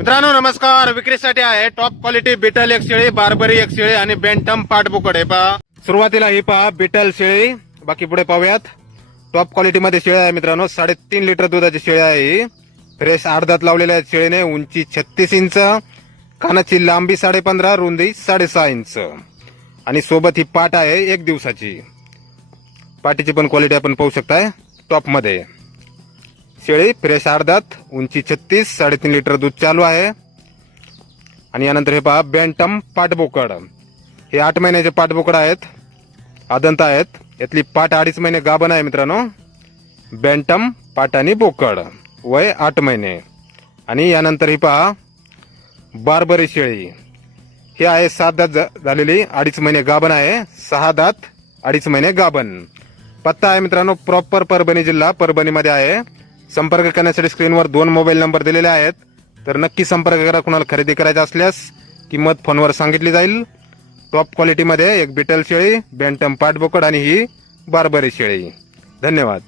मित्रांनो नमस्कार. विक्रीसाठी आहे टॉप क्वालिटी बिटल एक शेळी बारबरी एक शेळी आणि बेंटम पाठबुकड आहे पहा. सुरुवातीला ही पहा बिटल शेळी. बाकी पुढे पाहूयात. टॉप क्वालिटी मध्ये शेळी आहे मित्रांनो. साडेतीन लिटर दुधाची शेळी आहे ही. फ्रेश अर्धात लावलेल्या आहेत शेळीने. उंची छत्तीस इंच. कानाची लांबी साडे पंधरा रुंदी साडेसहा इंच. आणि सोबत ही पाट आहे एक दिवसाची. पाटीची पण क्वालिटी आपण पाहू शकताय. टॉपमध्ये. शेळी फ्रेश अर्धात उंची छत्तीस साडेतीन लिटर दूध चालू आहे. आणि यानंतर हे पहा बँटम पाटबोकड. हे आठ महिन्याचे पाठबोकड आहेत आदंत आहेत. यातली पाट अडीच महिने गाभण आहे मित्रांनो. बँटम पाट आणि बोकड वय आठ महिने. आणि यानंतर ही पहा बारबरी शेळी. हे आहे सात दात झालेली अडीच महिने गाभण आहे. सहा दात अडीच महिने गाभण. पत्ता आहे मित्रांनो प्रॉपर परभणी जिल्हा परभणीमध्ये आहे. संपर्क करण्यासाठी स्क्रीनवर दोन मोबाईल नंबर दिलेले आहेत. तर नक्की संपर्क करा कुणाला खरेदी करायचा असल्यास. किंमत फोनवर सांगितली जाईल. टॉप क्वालिटीमध्ये एक बिटल शेळी बँटम पाटबोकड आणि ही बारबरी शेळी. धन्यवाद.